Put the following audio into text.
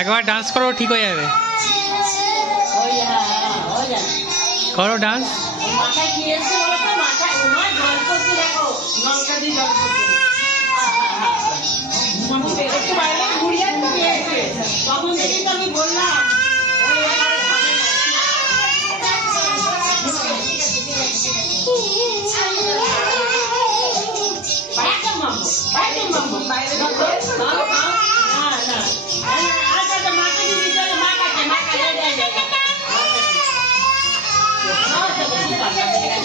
একবার ডান্স করো, ঠিক হয়ে যাবে। করো ডান্স। মাথায় কি এসছে বলো তো? মাথায় তোমার জল পড়ছে, দেখো নলকা দিয়ে জল পড়ছে। একটু বাইরে ঘুরিয়ে আনতে গিয়েছে, তখন দেখি তো আমি বললাম মাকে